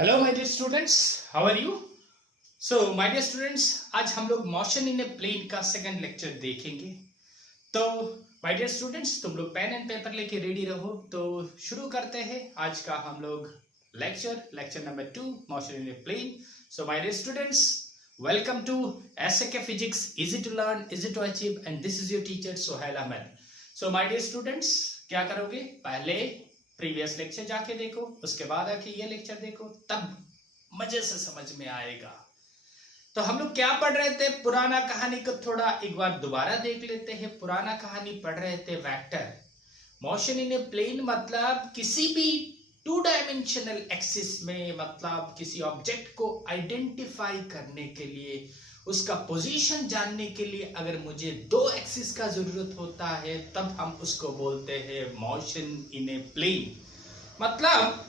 Hello my dear students, how are you? So my dear students, आज हम लोग motion in a plane का second lecture देखेंगे। तो माय डियर स्टूडेंट्स, तुम लोग पेन एंड पेपर लेके रेडी रहो। तो शुरू करते हैं आज का हम लोग lecture number 2, motion in a plane. So my dear students, welcome to SK physics, easy to learn, easy to achieve, and this is your teacher Sohail Ahmad. So my dear students, क्या करोगे? पहले प्रीवियस लेक्चर जाके देखो, उसके बाद आके ये lecture देखो, तब मजे से समझ में आएगा। तो हम लोग क्या पढ़ रहे थे? पुराना कहानी को थोड़ा एक बार दोबारा देख लेते हैं। पुराना कहानी पढ़ रहे थे vector motion in a plane, मतलब किसी भी 2 डायमेंशनल एक्सिस में, मतलब किसी ऑब्जेक्ट को आइडेंटिफाई करने के लिए, उसका पोजीशन जानने के लिए अगर मुझे 2 एक्सिस का जरूरत होता है, तब हम उसको बोलते हैं मोशन इन ए प्लेन। मतलब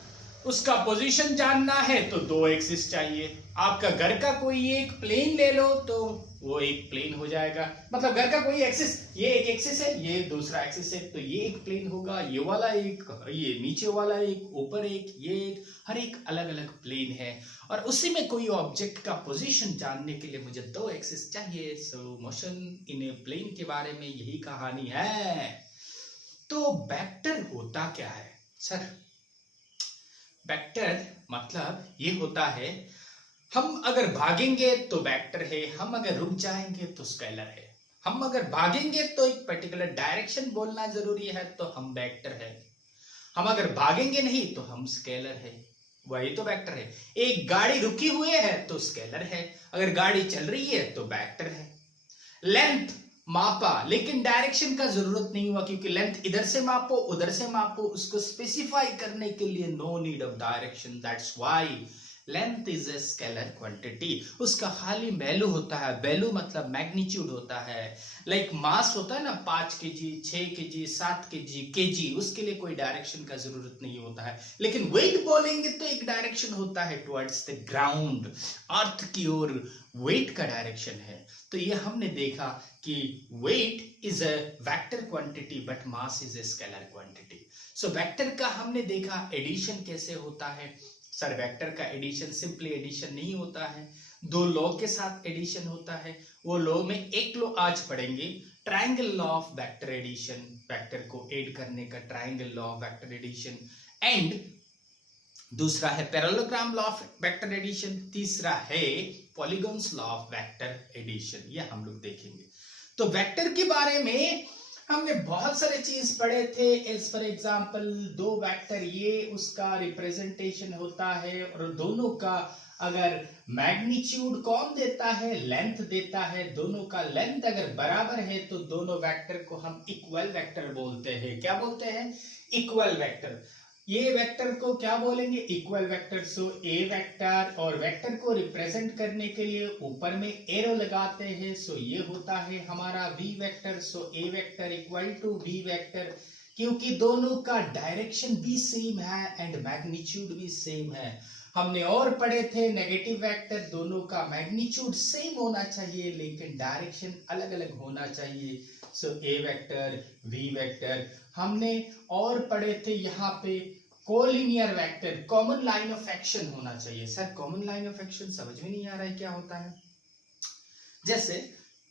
उसका पोजीशन जानना है तो 2 एक्सिस चाहिए। आपका घर का कोई एक प्लेन ले लो तो वो एक प्लेन हो जाएगा। मतलब घर का कोई एक्सिस, ये एक एक्सिस है, ये दूसरा एक्सिस है, तो ये एक प्लेन होगा। ये वाला एक, ये नीचे वाला एक, ऊपर एक, ये एक, हर एक अलग अलग प्लेन है। और उसी में कोई ऑब्जेक्ट का पोजीशन जानने के लिए मुझे 2 एक्सिस चाहिए। सो मोशन इन ए प्लेन के बारे में यही कहानी है। तो वेक्टर होता क्या है सर? वेक्टर मतलब ये होता है, हम अगर भागेंगे तो वेक्टर है, हम अगर रुक जाएंगे तो स्केलर है। हम अगर भागेंगे तो एक पर्टिकुलर डायरेक्शन बोलना जरूरी है तो हम वेक्टर है। हम अगर भागेंगे नहीं तो हम स्केलर है, वही तो वेक्टर है। एक गाड़ी रुकी हुई है तो स्केलर है, अगर गाड़ी चल रही है तो वेक्टर है। लेंथ मापा, लेकिन डायरेक्शन का जरूरत नहीं हुआ, क्योंकि लेंथ इधर से मापो उधर से मापो, उसको स्पेसिफाई करने के लिए no need of direction. That's why length is a scalar quantity. उसका खाली वैल्यू होता है, वैल्यू मतलब मैग्नीट्यूड होता है। लाइक मास होता है ना, 5 केजी, 6 केजी, 7 केजी, केजी, उसके लिए कोई डायरेक्शन का जरूरत नहीं होता है। लेकिन वेट बोलेंगे तो एक डायरेक्शन होता है, टुवर्ड्स द ग्राउंड, अर्थ की ओर वेट का डायरेक्शन है। तो ये हमने देखा कि weight is a vector quantity but mass is a scalar quantity. So vector का हमने देखा एडिशन कैसे होता है। सर वेक्टर का एडिशन सिंपली एडिशन नहीं होता है, 2 लॉ के साथ एडिशन होता है। वो लॉ में एक लॉ आज पढ़ेंगे, triangle law of vector addition, vector को ऐड करने का triangle law of vector addition. And दूसरा है parallelogram law of vector addition, तीसरा है polygons law of vector addition. ये हम लोग देखेंगे। तो वेक्टर के बारे में हमने बहुत सारे चीज पढ़े थे। एज फॉर एग्जाम्पल 2 वेक्टर, ये उसका रिप्रेजेंटेशन होता है, और दोनों का अगर मैग्नीट्यूड कौन देता है? लेंथ देता है। दोनों का लेंथ अगर बराबर है तो दोनों वेक्टर को हम इक्वल वेक्टर बोलते हैं। क्या बोलते हैं? Equal vector. ये वेक्टर को क्या बोलेंगे? Equal vector. So a vector, और वेक्टर को रिप्रेजेंट करने के लिए ऊपर में एरो लगाते हैं। सो ये होता है हमारा v vector. So a vector equal to v vector, क्योंकि दोनों का डायरेक्शन भी सेम है एंड मैग्नीट्यूड भी सेम है। हमने और पढ़े थे नेगेटिव वेक्टर, दोनों का मैग्नीट्यूड सेम होना चाहिए लेकिन डायरेक्शन अलग अलग होना चाहिए। सो ए वेक्टर, वी वेक्टर। हमने और पढ़े थे यहाँ पे collinear vector, common line of action होना चाहिए। Sir common line of action समझ में नहीं आ रहा है, क्या होता है? जैसे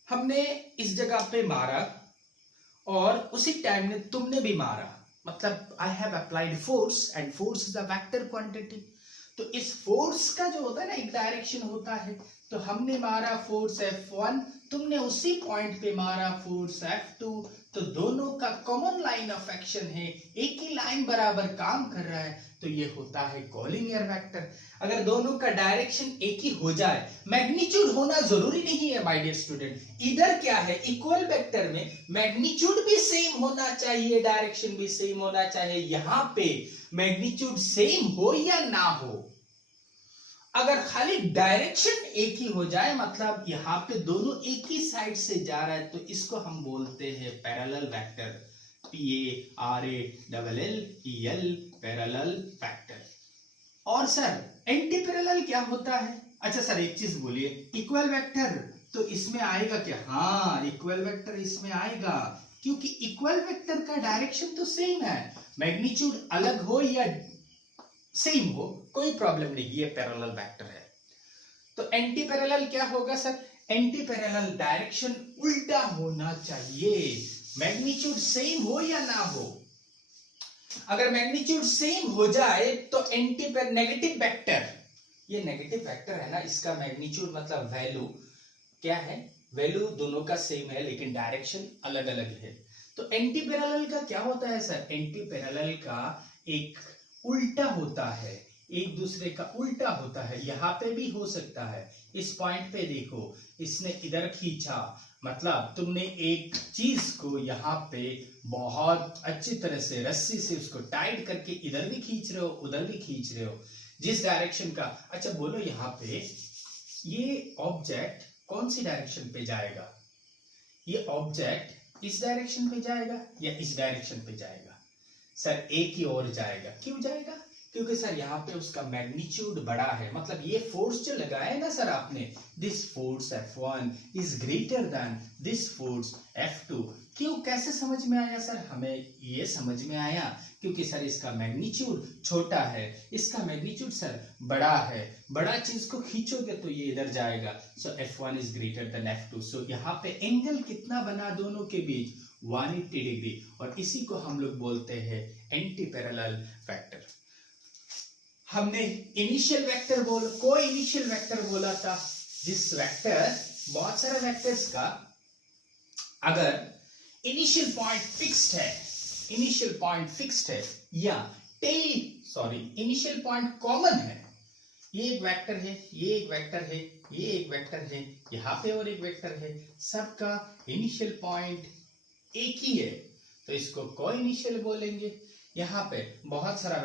हमने इस जगह पे मारा और उसी टाइम में तुमने भी मारा, मतलब I have applied force and force is a vector quantity. तो इस फोर्स का जो होता है ना, एक डायरेक्शन होता है। तो हमने मारा फोर्स F1, तुमने उसी पॉइंट पे मारा फोर्स F2, तो दोनों का कॉमन लाइन ऑफ एक्शन है, एक ही लाइन बराबर काम कर रहा है, तो ये होता है कोलिनियर वेक्टर। अगर दोनों का डायरेक्शन एक ही हो जाए, मैग्नीट्यूड होना जरूरी नहीं है माय डियर स्टूडेंट। इधर क्या है, इक्वल वेक्टर में मैग्नीट्यूड भी सेम होना चाहिए, डायरेक्शन भी सेम होना चाहिए। यहां पे मैग्नीट्यूड सेम हो या ना हो, अगर खाली डायरेक्शन एक ही हो जाए, मतलब यहाँ पे दोनों एक ही साइड से जा रहा है, तो इसको हम बोलते हैं parallel vector. PARALLEL, parallel vector. और सर एंटी पैरेलल क्या होता है? अच्छा सर एक चीज बोलिए, इक्वल वेक्टर तो इसमें आएगा क्या? हाँ, इक्वल वेक्टर इसमें आएगा, क्योंकि इक्वल वेक्टर का डायरेक्शन तो सेम है। मैग्नीट्यूड अलग हो या सेम हो, कोई प्रॉब्लम नहीं, ये पैरेलल वेक्टर है। तो एंटी पैरेलल क्या होगा सर? एंटी पैरेलल डायरेक्शन उल्टा होना चाहिए, मैग्नीट्यूड सेम हो या ना हो। अगर मैग्नीट्यूड सेम हो जाए तो एंटी नेगेटिव वेक्टर, ये नेगेटिव वेक्टर है ना, इसका मैग्नीट्यूड मतलब वैल्यू क्या है, वैल्यू दोनों का सेम है लेकिन डायरेक्शन अलग अलग है। तो एंटी पैरेलल का क्या होता है सर? एंटी पैरेलल का एक उल्टा होता है, एक दूसरे का उल्टा होता है। यहां पे भी हो सकता है, इस पॉइंट पे देखो, इसने इधर खींचा, मतलब तुमने एक चीज को यहाँ पे बहुत अच्छी तरह से रस्सी से उसको टाइट करके इधर भी खींच रहे हो, उधर भी खींच रहे हो, जिस डायरेक्शन का। अच्छा बोलो, यहाँ पे ये ऑब्जेक्ट कौन सी डायरेक्शन पे जाएगा? ये ऑब्जेक्ट इस डायरेक्शन पे जाएगा या इस डायरेक्शन पे जाएगा? सर एक ही ओर जाएगा। क्यों जाएगा? क्योंकि सर यहाँ पे उसका मैग्नीट्यूड बड़ा है, मतलब ये फोर्स जो लगाया है ना सर आपने, this force F1 is greater than this force F2। क्यों, कैसे समझ में आया सर? हमें ये समझ में आया क्योंकि सर इसका मैग्नीट्यूड छोटा है, इसका मैग्नीट्यूड सर बड़ा है, बड़ा चीज को खींचोगे तो ये इधर जाएगा। सो F1 is greater than F2। सो यहाँ पे एंगल कितना बना दोनों के बीच? 180 डिग्री, और इसी को हम लोग बोलते हैं एंटी पैरेलल वेक्टर। हमने इनिशियल वेक्टर को इनिशियल वेक्टर बोला था, जिस वेक्टर, बहुत सारे वेक्टर्स का अगर इनिशियल पॉइंट फिक्स्ड है, इनिशियल पॉइंट फिक्स्ड है या इनिशियल पॉइंट कॉमन है, ये एक वेक्टर है, ये एक वेक्टर है, ये एक वेक्टर है, यहाँ पे और एक वेक्टर है, सबका इनिशियल पॉइंट एक ही है, तो इसको को इनिशियल बोलेंगे। यहाँ पे बहुत सारा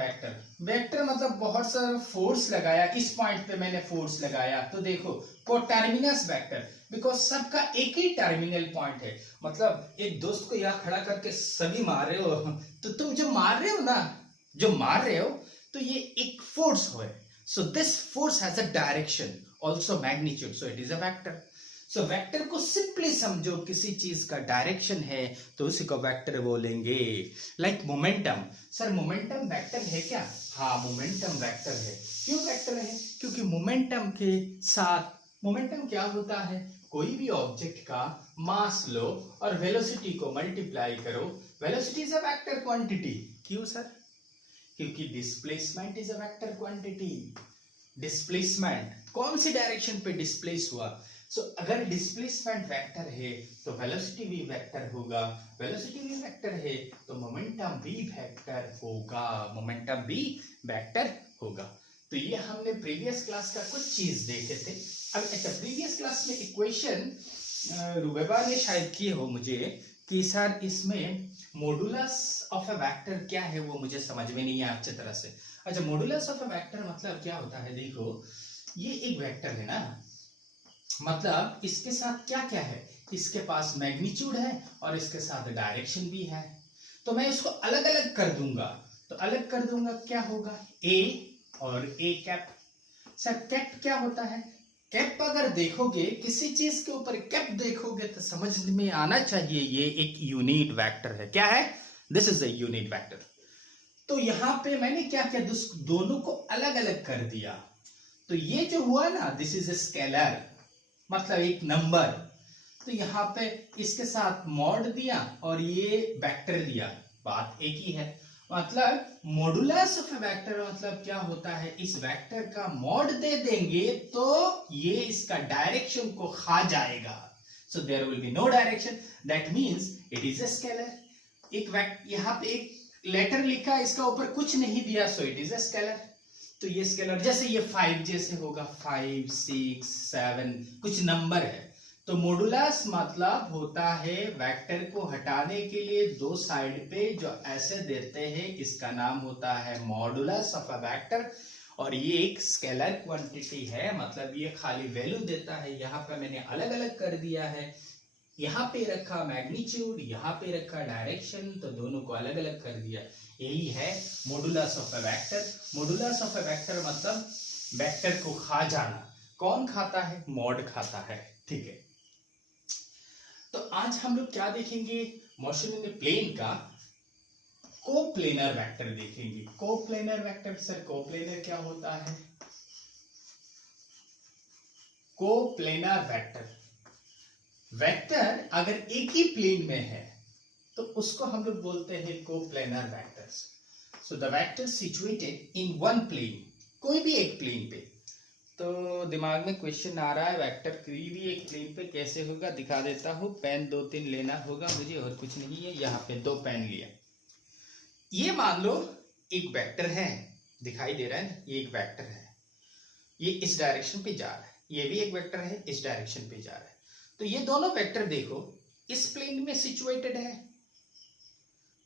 वेक्टर मतलब बहुत सारा फोर्स लगाया, इस पॉइंट पे मैंने फोर्स लगाया, तो देखो को टर्मिनस वेक्टर, बिकॉज सबका एक ही टर्मिनल पॉइंट है। मतलब एक दोस्त को यहाँ खड़ा करके सभी मार रहे हो, तो तुम जो मार रहे हो तो ये एक फोर्स है। So this force has a direction, also magnitude, so it is a vector. So vector को सिंपली समझो, किसी चीज का डायरेक्शन है तो उसी को वेक्टर बोलेंगे। Like momentum, sir momentum vector है क्या? हाँ मोमेंटम वेक्टर है। क्यों वेक्टर है? क्योंकि मोमेंटम के साथ, मोमेंटम क्या होता है, कोई भी ऑब्जेक्ट का मास लो और वेलोसिटी को मल्टीप्लाई करो, velocity is a vector quantity. क्यों सर? क्योंकि displacement is a vector quantity. Displacement कौन सी डायरेक्शन पे डिस्प्लेस हुआ, सो अगर डिस्प्लेसमेंट वेक्टर है तो वेलोसिटी भी वेक्टर होगा, वेलोसिटी भी वेक्टर है तो मोमेंटम भी वेक्टर होगा, मोमेंटम भी वेक्टर होगा। तो ये हमने प्रीवियस क्लास का कुछ चीज देखे थे। अब अच्छा, प्रीवियस क्लास में इक्वेशन रुबेबा ने शायद किए हो मुझे कि सर इसमें मॉडुलस ऑफ अ वेक्टर क्या है, वो मुझे समझ में नहीं आया अच्छी तरह से। अच्छा, मॉडुलस ऑफ अ वेक्टर मतलब क्या होता है? देखो ये एक वेक्टर है ना, मतलब इसके साथ क्या क्या है, इसके पास मैग्नीट्यूड है और इसके साथ डायरेक्शन भी है, तो मैं इसको अलग अलग कर दूंगा। तो अलग कर दूंगा क्या होगा? ए और ए कैप। सर कैप क्या होता है? कैप अगर देखोगे, किसी चीज के ऊपर कैप देखोगे तो समझ में आना चाहिए ये एक यूनिट वेक्टर है। क्या है? This is a unit vector. तो यहां पे मैंने क्या किया, दोनों को अलग अलग कर दिया। तो ये जो हुआ ना, दिस इज अ स्केलर, मतलब एक नंबर। तो यहाँ पे इसके साथ मॉड दिया और ये वेक्टर दिया, बात एक ही है। मतलब मॉडुलस ऑफ ए वेक्टर मतलब क्या होता है, इस वेक्टर का मॉड दे देंगे तो ये इसका डायरेक्शन को खा जाएगा। So there will be no direction, that means it is a scalar. एक यहाँ पे एक लेटर लिखा, इसका ऊपर कुछ नहीं दिया, so it is a scalar. तो ये स्केलर जैसे ये 5 जैसे होगा, 5 6 7 कुछ नंबर है। तो मॉडुलस मतलब होता है वेक्टर को हटाने के लिए दो साइड पे जो ऐसे देते हैं, इसका नाम होता है मॉडुलस ऑफ अ वेक्टर। और ये एक स्केलर क्वांटिटी है, मतलब ये खाली वैल्यू देता है। यहाँ पे मैंने अलग अलग कर दिया है, यहाँ पे रखा मैग्नीट्यूड, यहाँ पे रखा डायरेक्शन, तो दोनों को अलग अलग कर दिया। यही है modulus of a vector. Modulus of a vector मतलब वेक्टर को खा जाना। कौन खाता है? मॉड खाता है। ठीक है, तो आज हम लोग क्या देखेंगे? मोशन इन द प्लेन का कोप्लेनर वेक्टर देखेंगे। कोप्लेनर वेक्टर, सर कोप्लेनर क्या होता है? कोप्लेनर वेक्टर, वेक्टर अगर एक ही प्लेन में है तो उसको हम लोग बोलते हैं coplanar vectors. So the vector situated in one plane, कोई भी एक प्लेन पे। तो दिमाग में क्वेश्चन आ रहा है वेक्टर कोई भी एक प्लेन पे कैसे होगा, दिखा देता हूँ। पेन 2-3 लेना होगा मुझे, और कुछ नहीं है। यहाँ पे 2 पेन लिया। ये मान लो एक वेक्टर है, दिखाई दे रहा है, ये एक वेक्टर है, ये इस डायरेक्शन पे जा रहा है, ये भी एक वेक्टर है, इस डायरेक्शन पे जा रहा है। तो ये दोनों वेक्टर देखो इस प्लेन में सिचुएटेड है,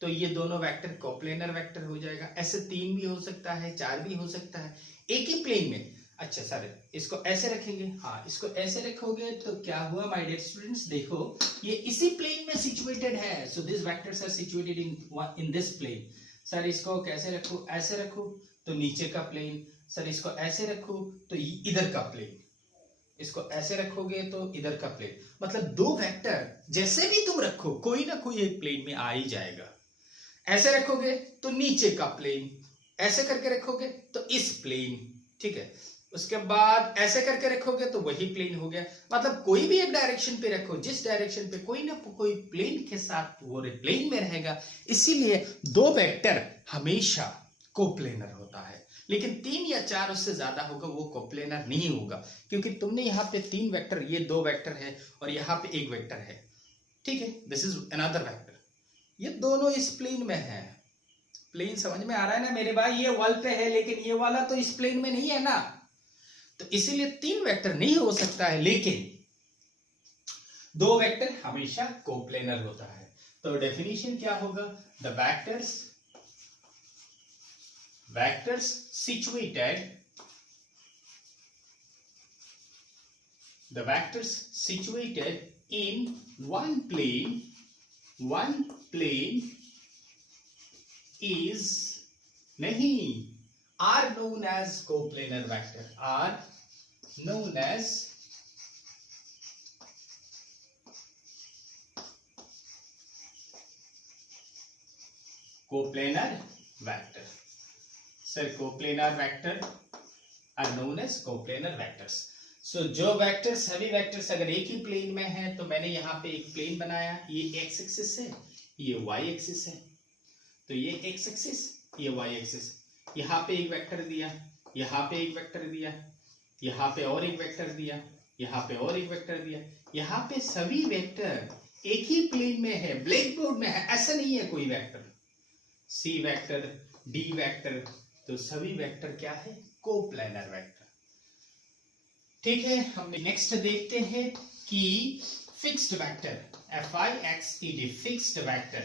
तो ये दोनों वेक्टर कोप्लेनर वेक्टर हो जाएगा। ऐसे 3 भी हो सकता है, 4 भी हो सकता है, एक ही प्लेन में। अच्छा सर इसको ऐसे रखेंगे, हाँ इसको ऐसे रखोगे तो क्या हुआ माय डियर स्टूडेंट्स, देखो ये इसी प्लेन में सिचुएटेड है। So this vectors are situated in this plane. Sir इसको कैसे रखूं, ऐसे रखूं तो नीचे का प्लेन, सर इसको ऐसे रखूं तो इधर का प्लेन, इसको ऐसे रखोगे तो इधर का प्लेन। मतलब 2 वेक्टर जैसे भी तुम रखो कोई ना कोई एक प्लेन में आ ही जाएगा। ऐसे रखोगे तो नीचे का प्लेन, ऐसे करके रखोगे तो इस प्लेन, ठीक है। उसके बाद ऐसे करके रखोगे तो वही प्लेन हो गया। मतलब कोई भी एक डायरेक्शन पे रखो, जिस डायरेक्शन पे कोई ना कोई प्लेन के साथ वो प्लेन में रहेगा। इसीलिए 2 वेक्टर हमेशा कोप्लेनर होता है, लेकिन 3 या 4 उससे ज्यादा होगा वो कोप्लेनर नहीं होगा, क्योंकि तुमने यहाँ पे 3 वेक्टर, ये 2 वेक्टर है और यहाँ पे 1 वेक्टर है, ठीक है। दिस इज अनदर वेक्टर, ये दोनों इस प्लेन में है। प्लेन समझ में आ रहा है ना मेरे भाई? ये वॉल पे है लेकिन ये वाला तो इस प्लेन में नहीं है ना, तो इसीलिए 3 वेक्टर नहीं हो सकता है, लेकिन 2 वेक्टर हमेशा कोप्लेनर होता है। तो डेफिनेशन क्या होगा? The vectors situated in one plane is नहीं are known as coplanar vector, are known as coplanar vector. Sir, coplanar vector are known as coplanar vectors. So जो वेक्टर, सभी वेक्टर्स अगर एक ही प्लेन में है, तो मैंने यहाँ पे एक प्लेन बनाया, ये एक्स एक्सिस है, ये वाई एक्सिस है, तो ये एक्स एक्सिस, ये वाई एक्सिस। यहाँ पे एक वेक्टर दिया, यहाँ पे एक वेक्टर दिया, यहाँ पे और एक वेक्टर दिया, यहाँ पे और एक वेक्टर दिया। यहाँ पे सभी वेक्टर एक ही प्लेन में है, ब्लैक बोर्ड में है, ऐसा नहीं है कोई vector c vector, d vector, तो सभी वेक्टर क्या है? कोप्लेनर वेक्टर, ठीक है। हम नेक्स्ट देखते हैं कि fixed vector, FIXED, fixed vector.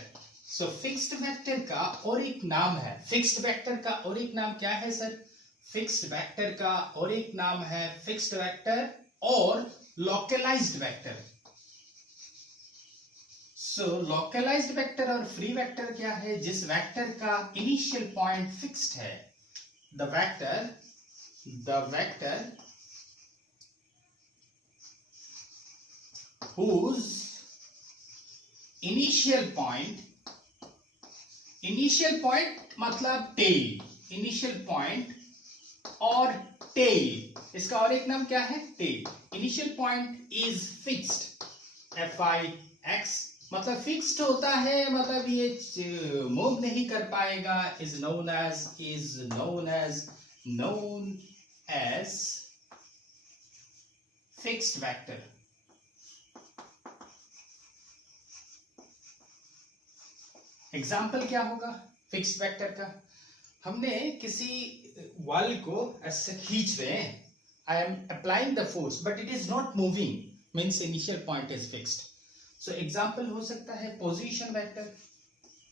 सो फिक्स्ड वेक्टर का और एक नाम है, फिक्स्ड वेक्टर का और एक नाम क्या है सर? फिक्स्ड वेक्टर का और एक नाम है फिक्स्ड वेक्टर और localized vector. So localized vector और फ्री वेक्टर क्या है? जिस वेक्टर का इनिशियल पॉइंट फिक्स्ड है, the vector whose initial point मतलब टेल, इनिशियल पॉइंट और टेल, इसका और एक नाम क्या है? Tail. Initial point is fixed, FIX मतलब फिक्स्ड होता है, मतलब ये मूव नहीं कर पाएगा, is known as fixed vector. Example क्या होगा फिक्स्ड वेक्टर का? हमने किसी वॉल को ऐसे खींच रहे हैं, आई am applying the force but it is not moving, means initial point is fixed. So example हो सकता है पोजीशन वेक्टर।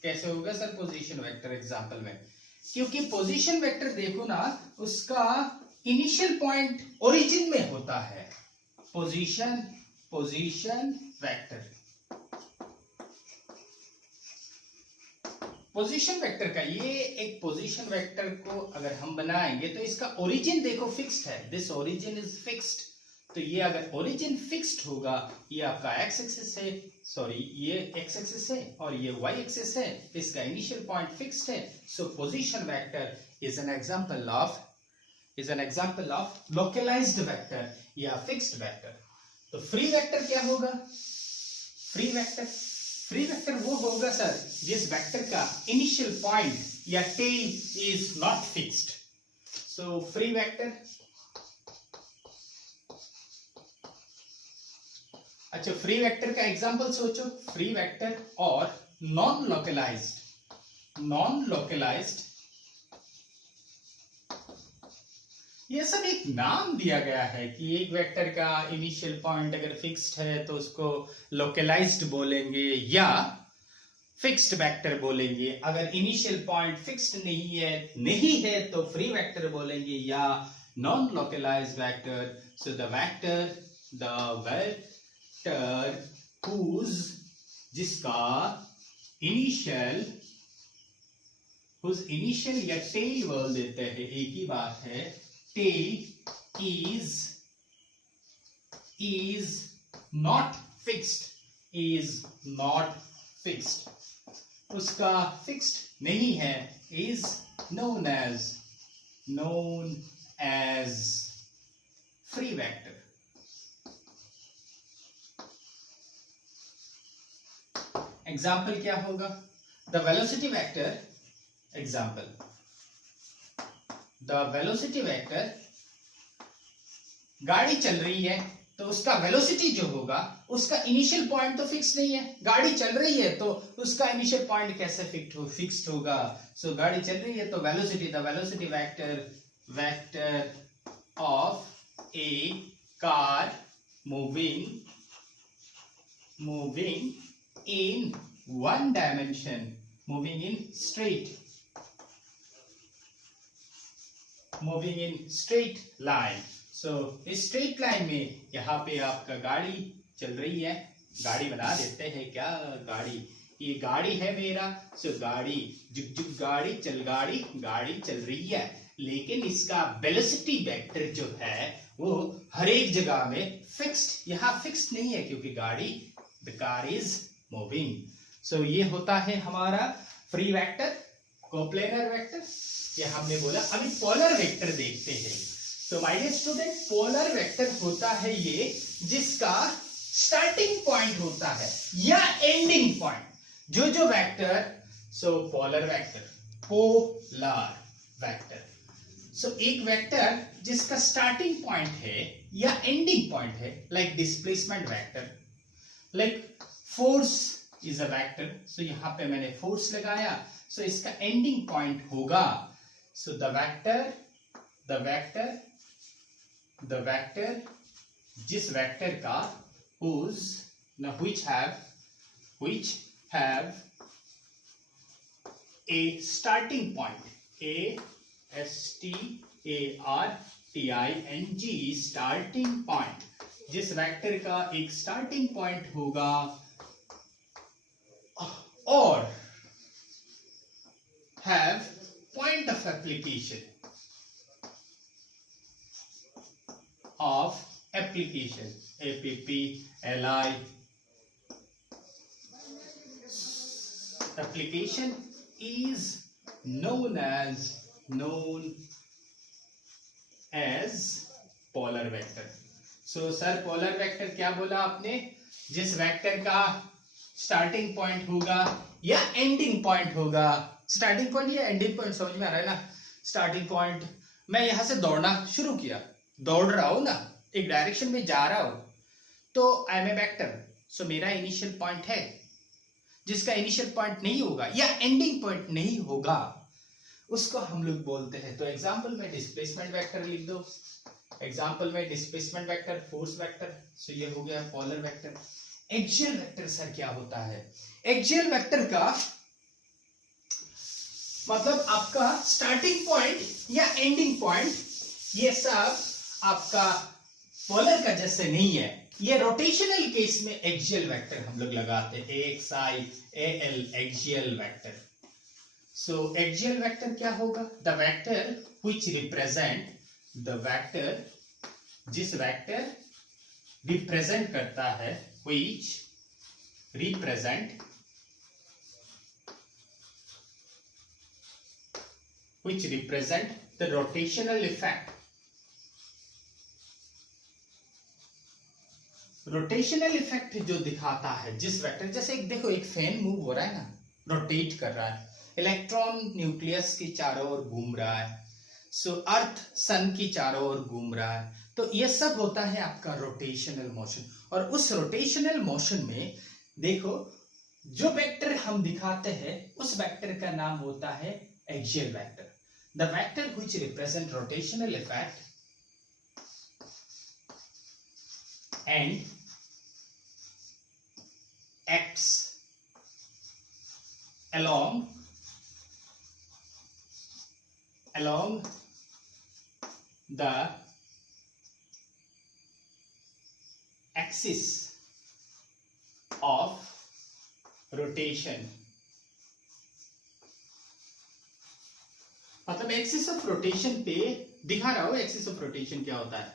कैसे होगा सर पोजीशन वेक्टर एग्जाम्पल में? क्योंकि पोजीशन वेक्टर देखो ना, उसका इनिशियल पॉइंट ओरिजिन में होता है। पोजीशन वेक्टर, पोजीशन वेक्टर का ये एक पोजीशन वेक्टर को अगर हम बनाएंगे तो इसका ओरिजिन देखो फिक्स्ड है, दिस ओरिजिन इज फिक्स्ड। तो ये अगर ओरिजिन फिक्स्ड होगा, ये आपका एक्स एक्सिस है, सॉरी ये x एक्सिस है और ये y एक्सिस है, इसका इनिशियल पॉइंट फिक्स्ड है, so position vector is an example of localized vector या फिक्स्ड वेक्टर। तो फ्री वेक्टर क्या होगा? फ्री वेक्टर वो होगा सर जिस वेक्टर का इनिशियल पॉइंट या tail is not fixed. So free vector, अच्छा फ्री वेक्टर का एग्जांपल सोचो, फ्री वेक्टर और नॉन लोकलाइज्ड, ये सब एक नाम दिया गया है कि एक वेक्टर का इनिशियल पॉइंट अगर फिक्स्ड है तो उसको लोकलाइज्ड बोलेंगे या फिक्स्ड वेक्टर बोलेंगे, अगर इनिशियल पॉइंट फिक्स्ड नहीं है तो फ्री वेक्टर बोलेंगे या non localized vector. So the vector जिसका इनिशियल या टेल बोल देते हैं, एक ही बात है, टेल is not fixed, उसका फिक्स्ड नहीं है, is known as free vector। Example क्या होगा? The velocity vector, example the velocity vector, गाड़ी चल रही है तो उसका वेलोसिटी जो होगा उसका इनिशियल पॉइंट तो फिक्स नहीं है, गाड़ी चल रही है तो उसका इनिशियल पॉइंट कैसे फिक्स्ड होगा? सो गाड़ी चल रही है तो the velocity vector of A car moving in one dimension, moving in straight line। so इस स्ट्रेट लाइन में यहाँ पे आपका गाड़ी चल रही है, गाड़ी बना देते हैं क्या, ये गाड़ी है मेरा, सो गाड़ी जुग गाड़ी चल रही है, लेकिन इसका वेलोसिटी वेक्टर जो है वो हर एक जगह में फिक्स्ड, यहाँ फिक्स्ड नहीं है क्योंकि द कार इज मूविंग। सो ये होता है हमारा फ्री वेक्टर, कोप्लेनर वेक्टर, ये हमने बोला। अभी पोलर वेक्टर देखते हैं। तो my dear student, polar vector होता है ये जिसका स्टार्टिंग पॉइंट होता है या एंडिंग पॉइंट, जो vector, so polar vector, so एक वेक्टर जिसका स्टार्टिंग पॉइंट है या एंडिंग पॉइंट है, like displacement vector, like force is a vector, so यहां पे मैंने फोर्स लगाया, सो इसका एंडिंग पॉइंट होगा, सो द वेक्टर जिस वेक्टर का which have a starting point, STARTING, starting point, जिस वेक्टर का एक स्टार्टिंग पॉइंट होगा और have point of application APPLI, application is known as polar vector। So sir polar vector क्या बोला आपने? जिस वेक्टर का स्टार्टिंग पॉइंट होगा या एंडिंग पॉइंट होगा, स्टार्टिंग पॉइंट या एंडिंग पॉइंट समझ में आ रहा है ना? स्टार्टिंग पॉइंट, मैं यहां से दौड़ना शुरू किया, दौड़ रहा हूं ना, एक डायरेक्शन में जा रहा हूं, तो आई एम ए वेक्टर, सो मेरा इनिशियल पॉइंट है, जिसका इनिशियल पॉइंट नहीं होगा या एंडिंग पॉइंट नहीं होगा उसको हम लोग बोलते हैं। तो एग्जांपल में डिस्प्लेसमेंट वेक्टर लिख दो, एग्जांपल में डिस्प्लेसमेंट वेक्टर, फोर्स वेक्टर, सो ये हो गया polar vector. Axial vector sir क्या होता है? एक्सियल वेक्टर का मतलब आपका स्टार्टिंग पॉइंट या एंडिंग पॉइंट ये सब आपका पोलर का जैसे नहीं है, ये रोटेशनल केस में एक्सियल वेक्टर हम लोग लगाते हैं, AXIAL, एक्सियल वेक्टर। सो एक्सियल वेक्टर क्या होगा? The vector which represent, the vector जिस वेक्टर रिप्रेजेंट करता है, which represent the rotational effect. Rotational effect जो दिखाता है जिस वेक्टर, जैसे एक देखो एक फैन मूव हो रहा है ना, रोटेट कर रहा है, इलेक्ट्रॉन न्यूक्लियस की चारों ओर घूम रहा है, सो अर्थ सन की चारों ओर घूम रहा है, तो ये सब होता है आपका रोटेशनल मोशन। और उस रोटेशनल मोशन में देखो जो वेक्टर हम दिखाते हैं उस वेक्टर का नाम होता है axial vector. The vector which represent rotational effect and acts along the axis of rotation, मतलब एक्सिस ऑफ रोटेशन पे दिखा रहा हो एक्सिस ऑफ रोटेशन क्या होता है,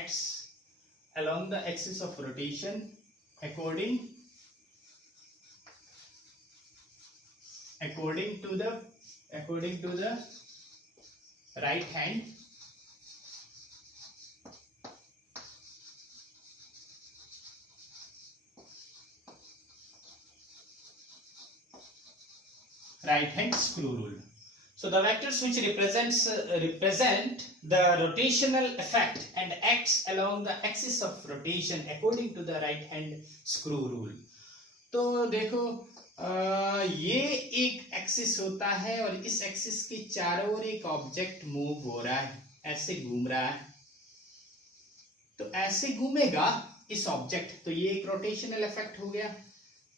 x along the axis of rotation according to the right hand screw rule. So the vectors which represent the rotational effect and acts along the axis of rotation according to the right hand screw rule. तो देखो ये एक axis होता है और इस axis के चारों ओर एक ऑब्जेक्ट मूव हो रहा है, ऐसे घूम रहा है, तो ऐसे घूमेगा इस ऑब्जेक्ट, तो ये एक रोटेशनल इफेक्ट हो गया।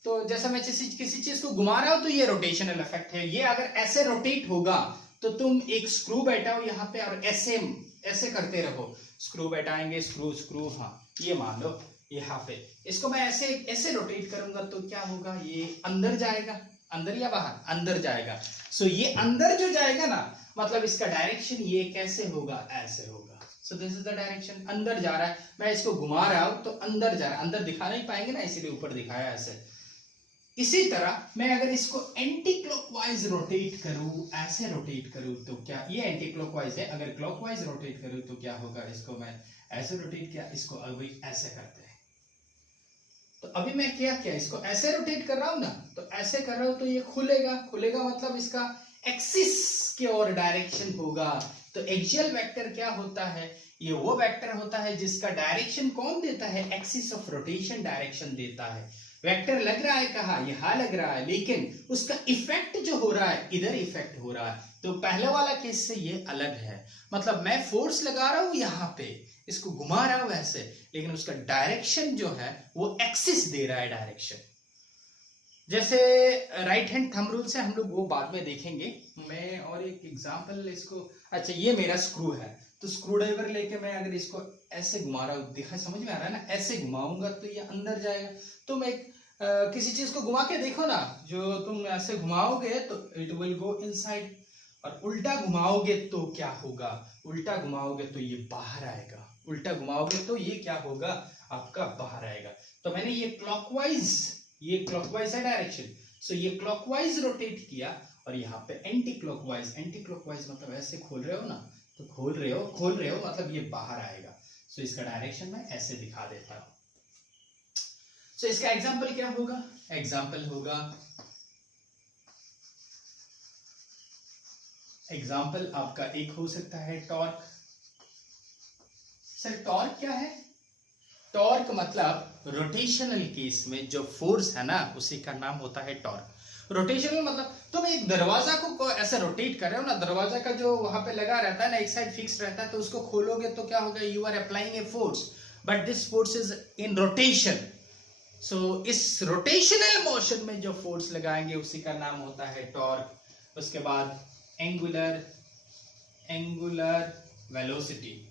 तो जैसा मैं किसी चीज को घुमा रहा हूं तो ये रोटेशनल इफेक्ट है। ये अगर ऐसे रोटेट होगा तो तुम एक स्क्रू बैठाओ यहाँ पे और ऐसे करते रहो, स्क्रू बैठाएंगे, स्क्रू, हाँ ये मान लो यहाँ पे, इसको मैं ऐसे रोटेट करूंगा तो क्या होगा, ये अंदर जाएगा, अंदर या बाहर, अंदर जाएगा। सो ये अंदर जो जाएगा ना, मतलब इसका डायरेक्शन ये कैसे होगा, ऐसे होगा। So this is the direction, अंदर जा रहा है। मैं इसको घुमा रहा हूं तो अंदर जा रहा है, अंदर दिखा नहीं पाएंगे ना, इसीलिए ऊपर दिखाया ऐसे। इसी तरह मैं अगर इसको एंटी क्लॉकवाइज रोटेट करूं, ऐसे रोटेट करूं तो क्या, ये एंटी क्लॉकवाइज है, अगर क्लॉकवाइज रोटेट करूं तो क्या होगा, इसको मैं ऐसे रोटेट किया, इसको अभी ऐसे करते हैं, तो अभी मैं क्या इसको ऐसे रोटेट कर रहा हूं ना, तो ऐसे कर रहा हूं तो ये खुलेगा मतलब इसका एक्सिस की ओर डायरेक्शन होगा। तो एक्सियल वेक्टर क्या होता है, ये वो वेक्टर होता है जिसका डायरेक्शन कौन देता है, एक्सिस ऑफ रोटेशन डायरेक्शन देता है। वेक्टर लग रहा है कहाँ, यहाँ लग रहा है, लेकिन उसका इफेक्ट जो हो रहा है इधर इफेक्ट हो रहा है। तो पहले वाला केस से ये अलग है, मतलब मैं फोर्स लगा रहा हूं यहाँ पे, इसको घुमा रहा हूं ऐसे, लेकिन उसका डायरेक्शन जो है वो एक्सिस दे रहा है डायरेक्शन। जैसे राइट हैंड थंब रूल से हम लोग वो बाद में देखेंगे। मैं और एक एग्जांपल इसको, अच्छा ये मेरा स्क्रू है, तो स्क्रू ड्राइवर लेके मैं अगर इसको ऐसे घुमा रहा हूँ, दिखा समझ में आ रहा है ना, ऐसे घुमाऊंगा तो ये अंदर जाएगा। तो मैं किसी चीज को घुमा के देखो ना, जो तुम ऐसे घुमाओगे तो इट विल गो इनसाइड, और उल्टा घुमाओगे तो क्या होगा, उल्टा घुमाओगे तो ये बाहर आएगा, उल्टा घुमाओगे तो ये क्या होगा, आपका बाहर आएगा। तो मैंने ये क्लॉकवाइज है डायरेक्शन, सो ये क्लॉकवाइज रोटेट किया, और यहाँ पे एंटी क्लॉकवाइज मतलब ऐसे खोल रहे हो ना, तो खोल रहे हो मतलब ये बाहर आएगा। सो इसका डायरेक्शन मैं ऐसे दिखा देता हूं। सो इसका एग्जांपल क्या होगा, एग्जांपल आपका एक हो सकता है टॉर्क। सर टॉर्क क्या है, टॉर्क मतलब रोटेशनल केस में जो फोर्स है ना, उसी का नाम होता है टॉर्क। रोटेशनल मतलब तुम एक दरवाजा को ऐसे रोटेट कर रहे हो ना, दरवाजा का जो वहां पे लगा रहता है ना, एक साइड फिक्स रहता है, तो उसको खोलोगे तो क्या होगा, you are applying a force, but this force is in rotation. So इस रोटेशनल मोशन में जो फोर्स लगाएंगे उसी का नाम होता है टॉर्क। उसके बाद एंगुलर वेलोसिटी।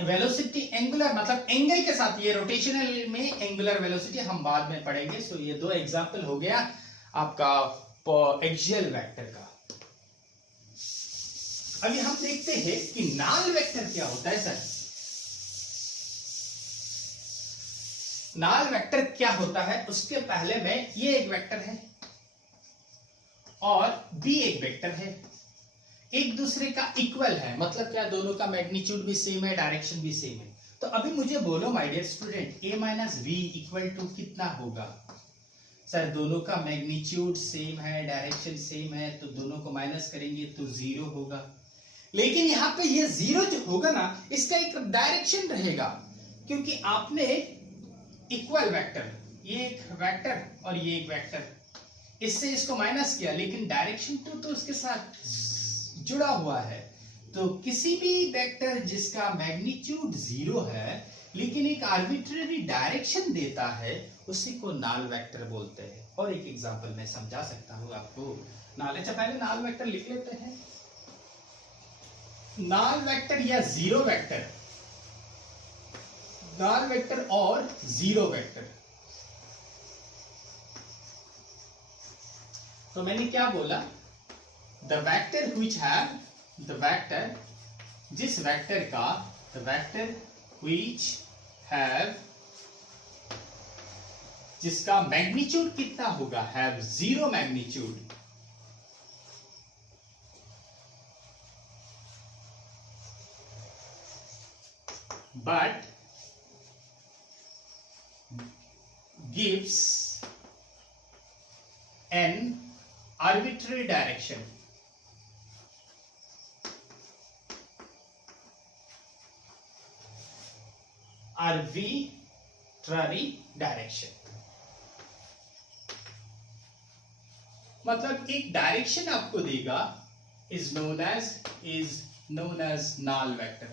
वेलोसिटी एंगुलर मतलब एंगल के साथ, ये रोटेशनल में एंगुलर वेलोसिटी हम बाद में पढ़ेंगे। सो ये दो एग्जांपल हो गया आपका एक्सियल वेक्टर का। अभी हम देखते हैं कि नाल वेक्टर क्या होता है। सर नाल वेक्टर क्या होता है उसके पहले में ये एक वेक्टर है और बी एक वेक्टर है, एक दूसरे का इक्वल है, मतलब क्या, दोनों का मैग्नीट्यूड भी सेम है, डायरेक्शन भी सेम है। तो अभी मुझे बोलो my dear student, a minus v equal to कितना होगा? सर दोनों का मैग्नीट्यूड सेम है, डायरेक्शन सेम है, तो दोनों को माइनस करेंगे तो 0 होगा। लेकिन यहाँ पे ये 0 जो होगा ना, इसका एक डायरेक्शन रहेगा, क्योंकि आपने इक्वल वेक्टर, ये एक वेक्टर और ये एक वेक्टर, इससे इसको माइनस किया, लेकिन डायरेक्शन तो उसके साथ जुड़ा हुआ है। तो किसी भी वेक्टर जिसका मैग्नीट्यूड 0 है लेकिन एक आर्बिट्रेरी डायरेक्शन देता है, उसी को नाल वेक्टर बोलते हैं। और एक एग्जांपल मैं समझा सकता हूं आपको। अच्छा पहले नाल वेक्टर लिख लेते हैं। नाल वेक्टर या जीरो वेक्टर, नाल वेक्टर और जीरो वेक्टर। तो मैंने क्या बोला? The vector which have, the vector, जिस वेक्टर का, द वेक्टर व्हिच हैव, जिसका मैग्नीट्यूड कितना होगा? Have 0 magnitude, but gives an arbitrary direction. Arbitrary direction मतलब एक डायरेक्शन आपको देगा, is known as null vector.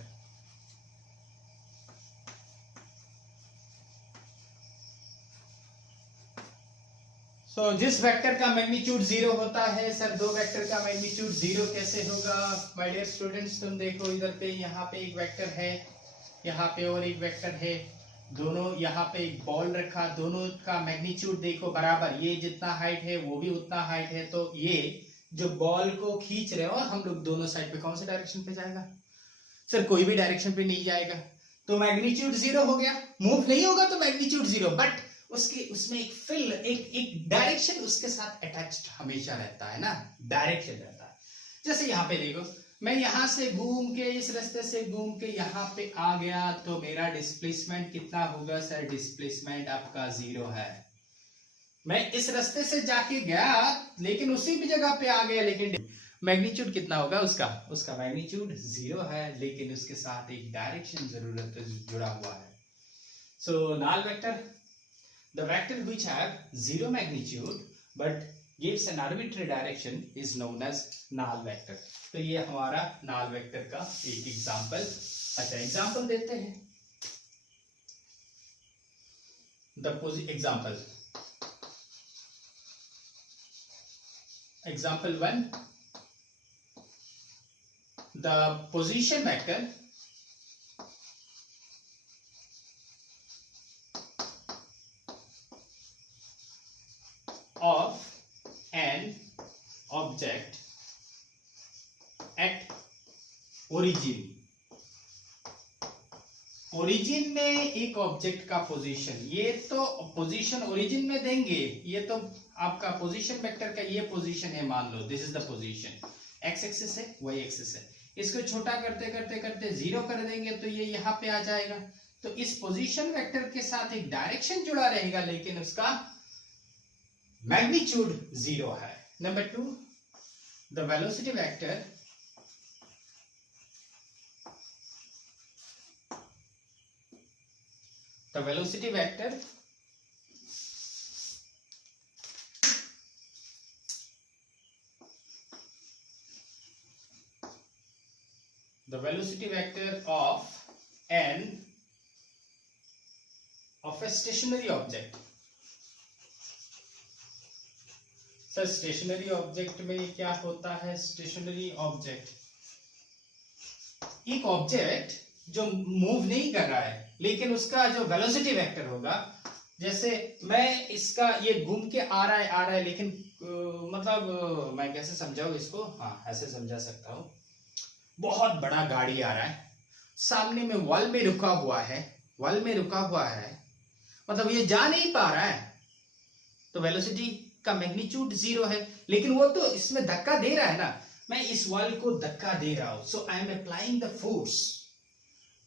So, जिस वेक्टर का मैग्नीट्यूड 0 होता है, सर दो वेक्टर का मैग्नीट्यूड 0 कैसे होगा? माय डियर स्टूडेंट्स, तुम देखो इधर पे, यहाँ पे एक वेक्टर है, यहाँ पे और एक वेक्टर है, दोनों यहाँ पे एक बॉल रखा, दोनों का मैग्नीट्यूड देखो बराबर, ये जितना हाइट है वो भी उतना हाइट है। तो ये जो बॉल को खींच रहे हो हम लोग, दोनों साइड पे कौन से डायरेक्शन पे जाएगा? सर कोई भी डायरेक्शन पे नहीं जाएगा, तो मैग्नीट्यूड 0 हो गया। मूव नहीं होगा तो मैग्नीट्यूड 0, बट उसमें एक फिल, एक डायरेक्शन उसके साथ अटैच्ड हमेशा रहता है ना, डायरेक्शन रहता है। जैसे यहाँ पे देखो, मैं यहां से घूम के, इस रास्ते से घूम के यहाँ पे आ गया, तो मेरा डिस्प्लेसमेंट कितना होगा? सर डिस्प्लेसमेंट आपका 0 है। मैं इस रास्ते से जाके गया लेकिन उसी भी जगह पे आ गया, लेकिन मैग्नीट्यूड कितना होगा उसका मैग्नीट्यूड 0 है, लेकिन उसके साथ एक डायरेक्शन जरूरत जुड़ा हुआ है। सो नाल vector, the vector which have 0 magnitude but gives an arbitrary direction is known as null vector. तो ये हमारा null vector का एक एग्जांपल। अच्छा एग्जांपल देते हैं। example 1, the position vector of an object at origin। Origin में एक ऑब्जेक्ट का पोजीशन, ये तो पोजीशन ओरिजिन में देंगे, ये तो आपका पोजीशन वेक्टर का ये पोजीशन है, मान लो this is the position, x axis है, वाई एक्सिस है। इसको छोटा करते करते करते 0 कर देंगे तो ये यहाँ पे आ जाएगा। तो इस पोजीशन वेक्टर के साथ एक डायरेक्शन जुड़ा रहेगा, लेकिन उसका मैग्नीट्यूड 0 है। Number 2, the velocity vector of a stationary object। Sir stationary object में क्या होता है? स्टेशनरी ऑब्जेक्ट, एक ऑब्जेक्ट जो मूव नहीं कर रहा है, लेकिन उसका जो वेलोसिटी वेक्टर होगा, जैसे मैं इसका, ये घूम के आ रहा है लेकिन मतलब मैं कैसे समझाऊं इसको? हाँ ऐसे समझा सकता हूं। बहुत बड़ा गाड़ी आ रहा है, सामने में वॉल में रुका हुआ है, मतलब ये जा नहीं पा रहा है, तो वेलोसिटी का मैग्नीट्यूड 0 है। लेकिन वो तो इसमें धक्का दे रहा है ना, मैं इस वॉल को धक्का दे रहा हूं, so I am applying the force.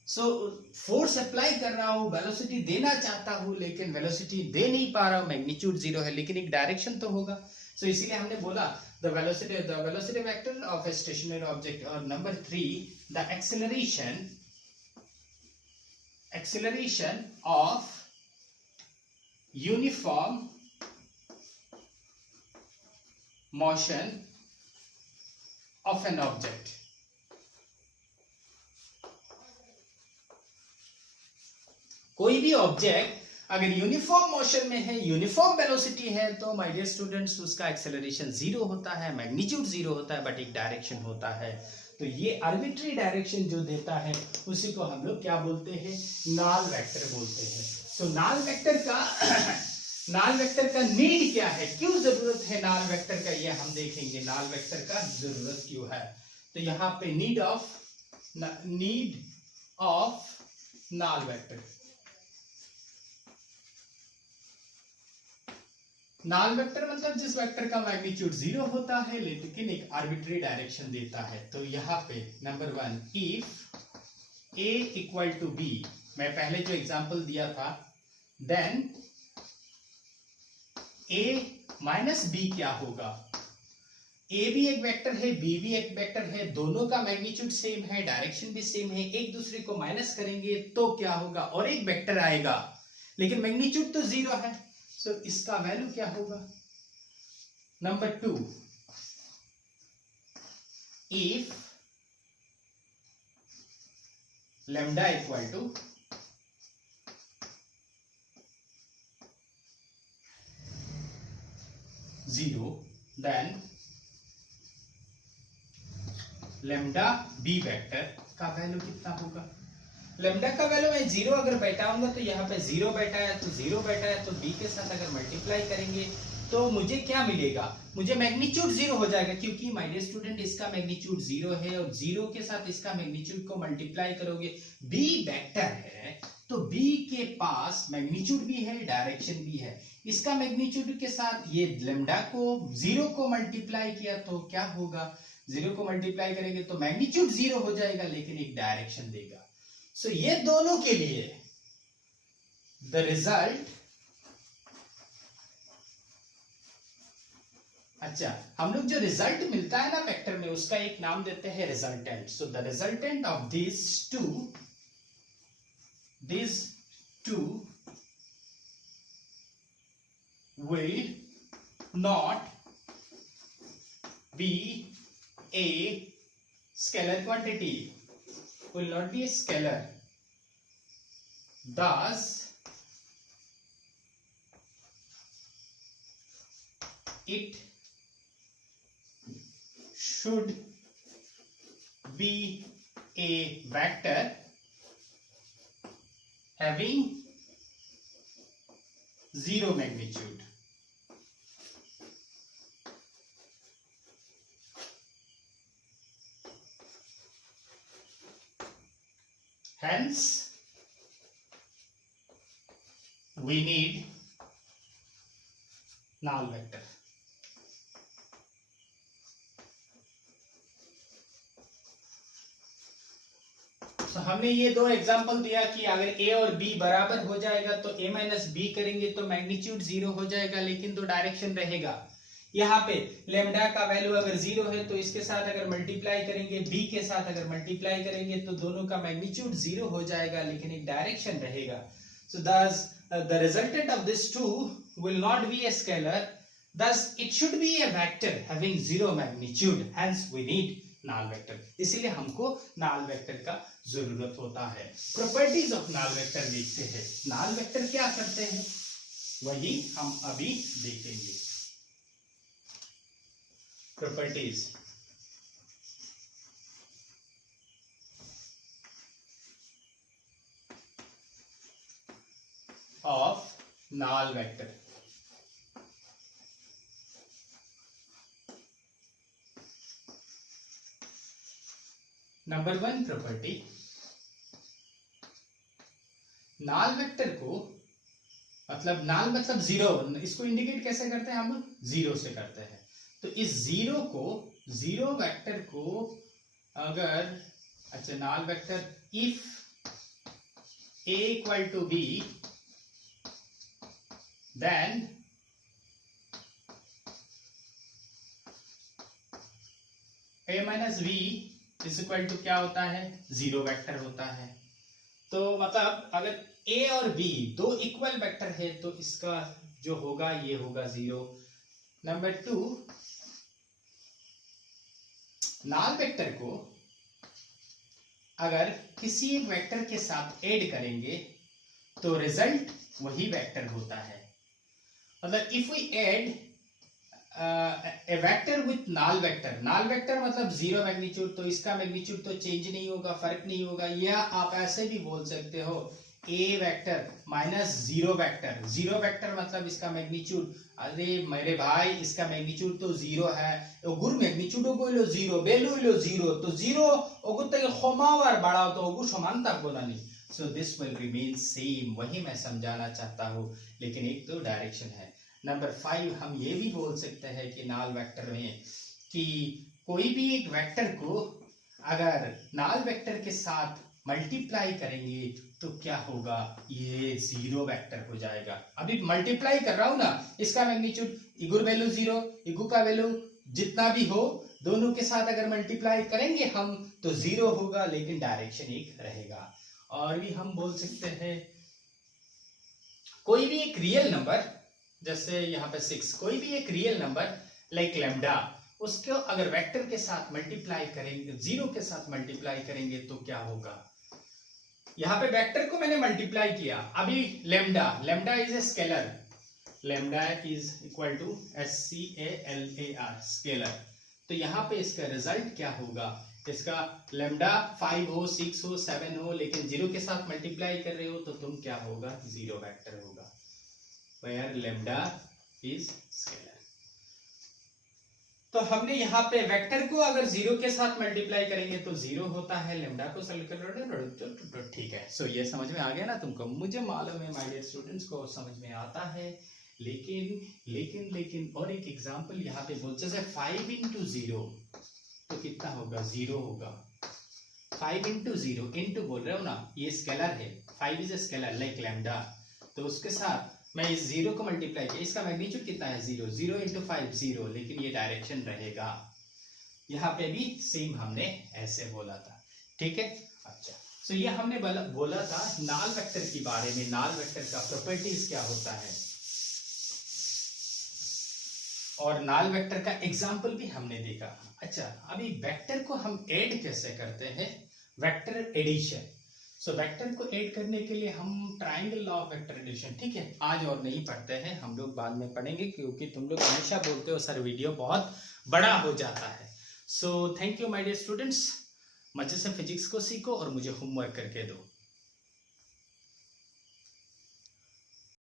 So force apply कर रहा हूं, वेलोसिटी देना चाहता हूं, लेकिन वेलोसिटी दे नहीं पा रहा हूं, मैग्नीट्यूड 0 है, लेकिन एक डायरेक्शन तो होगा। सो इसीलिए हमने बोला the velocity vector of a stationary object. और number 3, the acceleration of uniform motion of an object। कोई भी ऑब्जेक्ट अगर यूनिफॉर्म मोशन में है, यूनिफॉर्म वेलोसिटी है, तो माय डियर स्टूडेंट्स उसका एक्सेलरेशन 0 होता है, मैग्नीट्यूड 0 होता है, बट एक डायरेक्शन होता है। तो ये आर्बिट्री डायरेक्शन जो देता है उसी को हम लोग क्या बोलते हैं, नल वेक्टर बोलते हैं। सो नल वेक्टर का नीड क्या है, क्यों जरूरत है नल वेक्टर का, ये हम देखेंगे। नल वेक्टर का जरूरत क्यों है, तो यहाँ पे need of null vector. Null vector मतलब जिस वेक्टर का मैग्नीट्यूड 0 होता है लेकिन एक आर्बिट्री डायरेक्शन देता है। तो यहाँ पे number 1, if a equal to b, मैं पहले जो एग्जांपल दिया था, देन a माइनस b क्या होगा। a भी एक वेक्टर है, b भी एक वेक्टर है, दोनों का मैग्नीट्यूड सेम है, डायरेक्शन भी सेम है, एक दूसरे को माइनस करेंगे तो क्या होगा, और एक वेक्टर आएगा, लेकिन मैग्नीट्यूड तो 0 है। सो इसका वैल्यू क्या होगा। Number 2, if lambda equal to 0, then lambda b vector का वैल्यू कितना होगा। लैम्डा का वैल्यू मैं 0 अगर बैठाऊंगा तो यहाँ पे 0 बैठा है, तो 0 बैठा है, तो b के साथ अगर मल्टीप्लाई करेंगे तो मुझे क्या मिलेगा, मुझे मैग्नीट्यूड 0 हो जाएगा, क्योंकि माय डियर स्टूडेंट इसका मैग्नीट्यूड 0 है, और 0 के साथ इसका मैग्नीट्यूड को मल्टीप्लाई करोगे, b वेक्टर है तो b के पास मैग्नीट्यूड भी है, डायरेक्शन भी है। इसका मैग्नीट्यूड के साथ ये लैम्डा को 0 को मल्टीप्लाई किया तो क्या होगा, 0 को मल्टीप्लाई करेंगे तो मैग्नीट्यूड 0 हो जाएगा, लेकिन एक डायरेक्शन देगा। सो ये दोनों के लिए द रिजल्ट, अच्छा हम लोग जो रिजल्ट मिलता है ना वेक्टर में, उसका एक नाम देते हैं resultant. So the resultant of these two will not be a scalar quantity, will not be a scalar, thus it should be a vector having 0 magnitude। Hence we need null vector। तो हमने ये दो example दिया कि अगर a और b बराबर हो जाएगा तो a माइनस b करेंगे तो मैग्नीट्यूड 0 हो जाएगा, लेकिन तो डायरेक्शन रहेगा। यहाँ पे लेमडा का वैल्यू अगर 0 है तो इसके साथ अगर मल्टीप्लाई करेंगे, b के साथ अगर मल्टीप्लाई करेंगे तो दोनों का मैग्नीट्यूड 0 हो जाएगा, लेकिन एक डायरेक्शन रहेगा। So thus the resultant of this two will not be a scalar, thus it should be a vector having 0 magnitude, hence we need null vector। इसीलिए हमको null vector का जरूरत होता है। प्रॉपर्टीज ऑफ null vector देखते हैं। null vector क्या करते हैं वही हम अभी देखेंगे। Properties, of null vector। Number 1 property, null vector को मतलब नाल मतलब जीरो, इसको इंडिकेट कैसे करते हैं हम, जीरो से करते हैं। तो इस जीरो वेक्टर को अगर, अच्छा null vector if a equal to b then a minus b is equal to क्या होता है, जीरो वेक्टर होता है। तो मतलब अगर a और b दो इक्वल वेक्टर है तो इसका जो होगा ये होगा जीरो। नंबर 2, नाल वेक्टर को अगर किसी एक वेक्टर के साथ ऐड करेंगे तो रिजल्ट वही वेक्टर होता है। मतलब if we add a vector with null vector मतलब जीरो मैग्नीट्यूड, तो इसका मैग्नीट्यूड तो चेंज नहीं होगा, फर्क नहीं होगा। या आप ऐसे भी बोल सकते हो ए वेक्टर माइनस जीरो वेक्टर मतलब इसका मैग्नीट्यूड, अरे मेरे भाई इसका मैग्नीट्यूड तो जीरो है, ओगुर मैग्नीट्यूड को जीरो वैल्यू लो जीरो, तो जीरो ओगुर तक खोमावर बढ़ाओ तो ओगुर समानता बोला नहीं। So this will remain same, वही मैं समझाना चाहता हूँ, लेकिन एक तो डायरेक्शन है। नंबर 5, हम ये भी बोल सकते हैं कि नाल वेक्टर में कि कोई भी एक वेक्टर को अगर नाल वेक्टर के साथ मल्टीप्लाई करेंगे तो क्या होगा, ये जीरो वेक्टर हो जाएगा। अभी मल्टीप्लाई कर रहा हूं ना, इसका मैग्नीट्यूड इगुर वैल्यू जीरो, इगु का वैल्यू जितना भी हो, दोनों के साथ अगर मल्टीप्लाई करेंगे हम तो जीरो होगा, लेकिन डायरेक्शन एक रहेगा। और भी हम बोल सकते हैं कोई भी एक रियल नंबर, जैसे यहाँ पे 6, कोई भी एक रियल नंबर लाइक लैम्डा, उसको अगर वेक्टर के साथ मल्टीप्लाई करेंगे, जीरो के साथ मल्टीप्लाई करेंगे तो क्या होगा। यहाँ पे वेक्टर को मैंने मल्टीप्लाई किया, अभी lambda is a scalar, lambda is equal to SCALAR scalar. तो यहाँ पे इसका रिजल्ट क्या होगा, इसका लैम्डा 5 हो 6 हो 7 हो, लेकिन जीरो के साथ मल्टीप्लाई कर रहे हो तो तुम क्या होगा, जीरो वेक्टर होगा, where lambda is scalar। तो हमने यहाँ पे वेक्टर को अगर जीरो के साथ मल्टीप्लाई करेंगे तो जीरो होता है, लैम्डा को सेलेक्ट, ठीक है। सो ये समझ में आ गया ना तुमको, मुझे मालूम है माय डियर स्टूडेंट्स को समझ में आता है, लेकिन और एक एग्जांपल यहाँ पे बोल, जैसे 5 इंटू जीरो तो कितना होगा, जीरो होगा। 5 इंटू जीरो, इंटू बोल रहे हो ना, ये स्केलर है, 5 is a scalar like lambda, तो उसके साथ मैं इस जीरो को मल्टीप्लाई किया, इसका मैग्नीट्यूड कितना है, जीरो इंटू 5 जीरो, लेकिन ये डायरेक्शन रहेगा। यहाँ पे भी सेम हमने ऐसे बोला था, ठीक है। अच्छा, सो ये हमने बोला था नाल वेक्टर के बारे में, नाल वेक्टर का प्रॉपर्टीज क्या होता है, और नाल वेक्टर का एग्जाम्पल भी हमने देखा। अच्छा, अभी वेक्टर को हम ऐड कैसे करते हैं, वेक्टर एडिशन। सो वेक्टर को ऐड करने के लिए हम triangle law of vector addition, ठीक है, आज और नहीं पढ़ते हैं, हम लोग बाद में पढ़ेंगे, क्योंकि तुम लोग हमेशा बोलते हो सर वीडियो बहुत बड़ा हो जाता है। So thank you my dear students, मजे से फिजिक्स को सीखो और मुझे होमवर्क करके दो।